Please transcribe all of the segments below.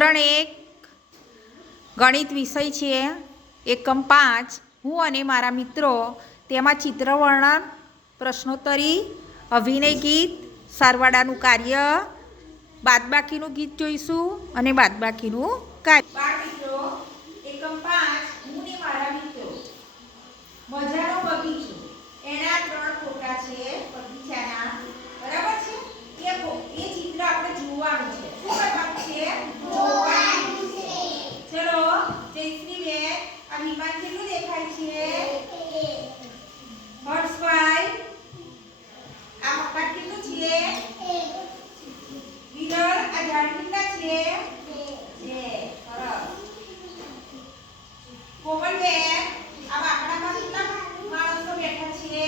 ધોરણ 1 ગણિત વિષય છે એકમ 5 હું અને મારા મિત્રો તેમાં ચિત્રવર્ણન, પ્રશ્નોત્તરી, અભિનય ગીત, સરવાળાનું કાર્ય, બાદબાકીનું ગીત જોઈશું અને બાદબાકીનું કાર્ય. બાળ મિત્રો, એકમ 5 હું ને મારા મિત્રો મજાનો બગીચો એના 3 ફોટા છે બગીચાના, બરાબર છે. એ ચિત્ર આપણે જોવાનું છે. શું કરવાનું છે? જોવાનું છે. ચલો જયશ્રી બેન, આ વિમાન કેટલું દેખાય છે? હર્ષભાઈ, આ મકાન કેટલું છે? વિરલ, આ ઝાડ કેટલા છે? સરસ. કોમલ બેન, આ બાકડામાં કેટલા માણસો બેઠા છે?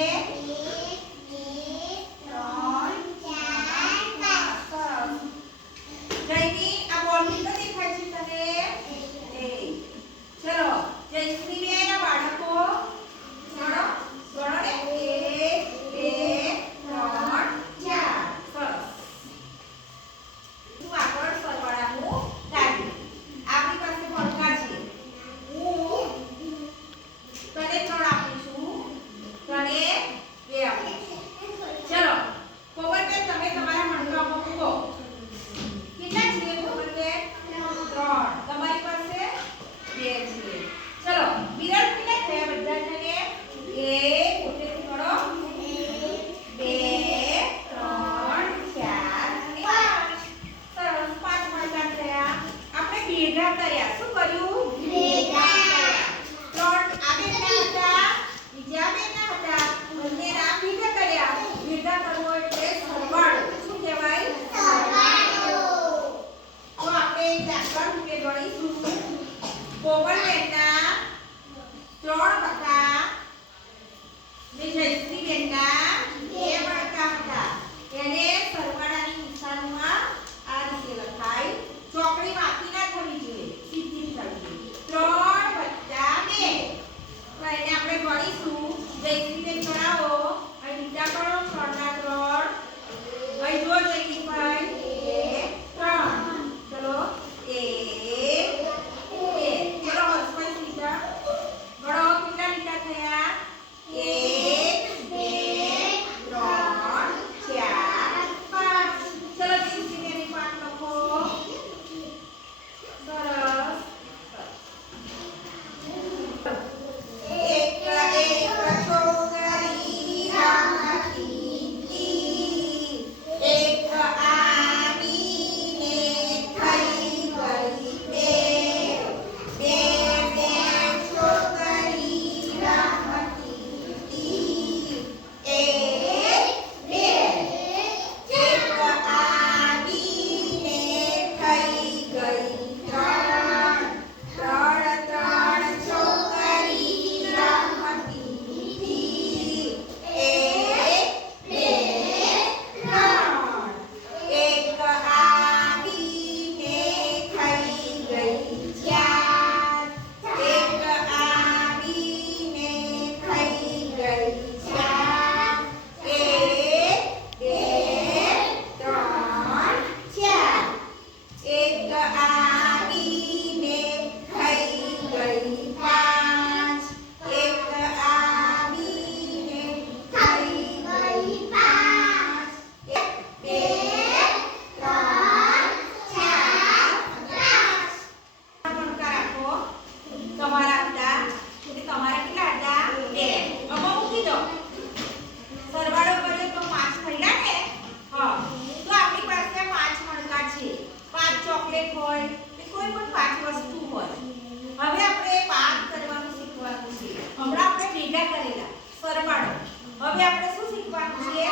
હવે આપણે શું શીખવાનું છે?